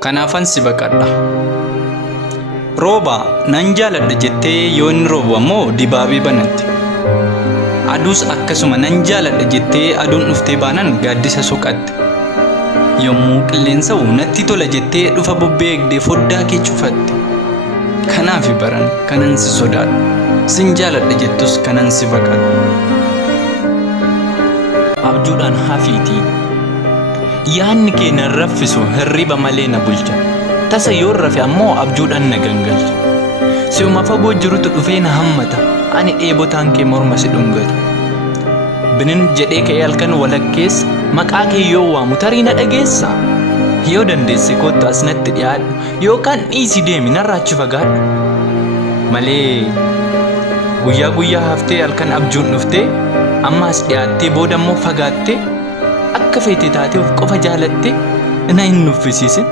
Kanaafan si baqadha. Rooba nan jaaladha jettee yoo inni roobu ammoo dibaabii banatti. Aduus akkasuma nan jaaladha jettee aduun dhuftee baanan gaaddisa soqatte. Yommuu qilleensa natti tola jettee dhufa bubbee eegdee foddaa kee cufatte. Kanaafi baran kanan si sodaadhu. Sin jaaladha jettus kanan si baqadha. Abjuudhaan hafiitii. Yaanni kee nan raffisu hirriba malee na bulcha. Tasa yoo rafe ammoo abjuudhaan na gangalcha. Si'uma fagoo jirutu dhufee na hammata. Ani dheebotaan kee morma si dhungata. Binin jedhee ka'ee halkan walakkeessa maqaa kee yoo waamu tarii na dhageessa. Yoo dandeesse kottu as natti dhiyaadhu yookaan dhiisi deemi narraa achi fagaadhu. Malee guyyaa guyyaa haftee halkan abjuun dhuftee ammaas dhiyaattee booda ammoo fagaattee akka feete taatee of qofa jaalattee na hin nuffisiisin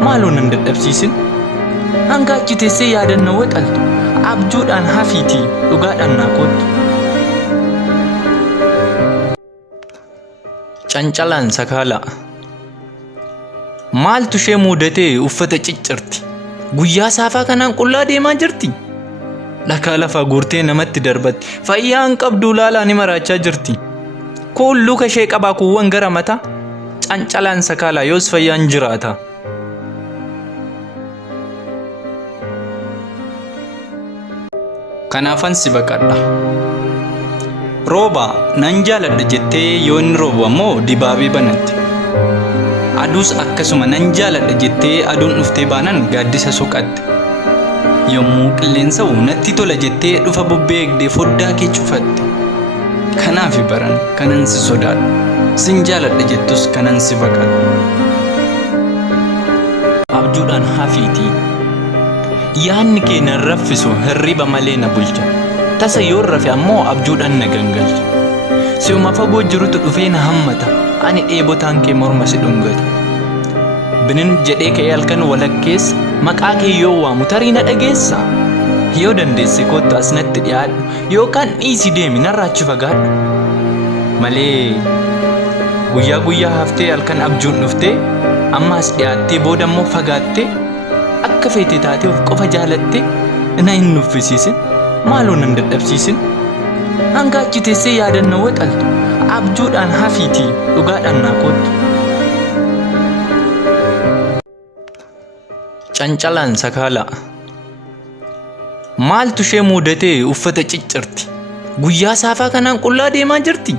maaloo nan dadhabsiisin. Hanga achi teessee yaadannoo waxaltu abjuudhaan hafiitii dhugaadhaan naa kottu. Cancalaan sakaalaa. Maaltu ishee muudatee uffata ciccirti? Guyyaa saafaa kanaan qullaa deemaa jirti? Dhakaa lafaa guurtee namatti darbatti. Fayyaan qabduu laalaa ni maraachaa jirti. Kun luka ishee qabaa kuuwwan gara mataa. Cancalaan sakaalaa yoos fayyaan jiraata. Kanaafan si baqadha. Rooba nan jaaladha jettee yoo inni roobu ammoo dibaabii banatti. Aduus akkasuma nan jaaladha jettee aduun dhuftee baanan gaaddisa soqatte. Yommuu qilleensa natti tola jettee dhufa bubbee eegdee foddaa kee cufatte. Kanaafi baran kanan si sodaadhu. Sin jaaladha jettus kanan si baqadha. Abjuudhaan hafiitii. Yaanni kee nan raffisu hirriba malee na bulcha. Tasa yoo rafe ammoo abjuudhaan na gangalcha. Si'uma fagoo jirutu dhufee na hammata. Ani dheebotaan kee morma si dhungata. Binin jedhee ka'ee halkan walakkeessa maqaa kee yoo waamu tarii na dhageessa. Yoo dandeesse kottu as natti dhiyaadhu yookaan dhiisi deemi narraa achi fagaadhu. Malee guyyaa guyyaa haftee halkan abjuun dhuftee ammaas dhiyaattee booda ammoo fagaattee akka feete taatee of qofa jaalattee na hin nuffisiisin maaloo nan dadhabsiisin. Hanga achi teessee yaadannoo waxaltu abjuudhaan hafiitii dhugaadhaan naa kottu. Cancalaan sakaalaa. Maaltu ishee muudatee uffata ciccirti? Guyyaa saafaa kanaan qullaa deemaa jirti?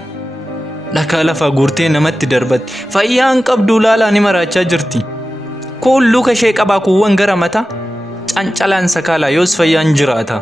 Dhakaa lafaa guurtee namatti darbatti. Fayyaan qabduu laalaa ni maraachaa jirti. Kun luka ishee qabaa kuuwwan gara mataa. Cancalaan sakaalaa yoos fayyaan jiraata.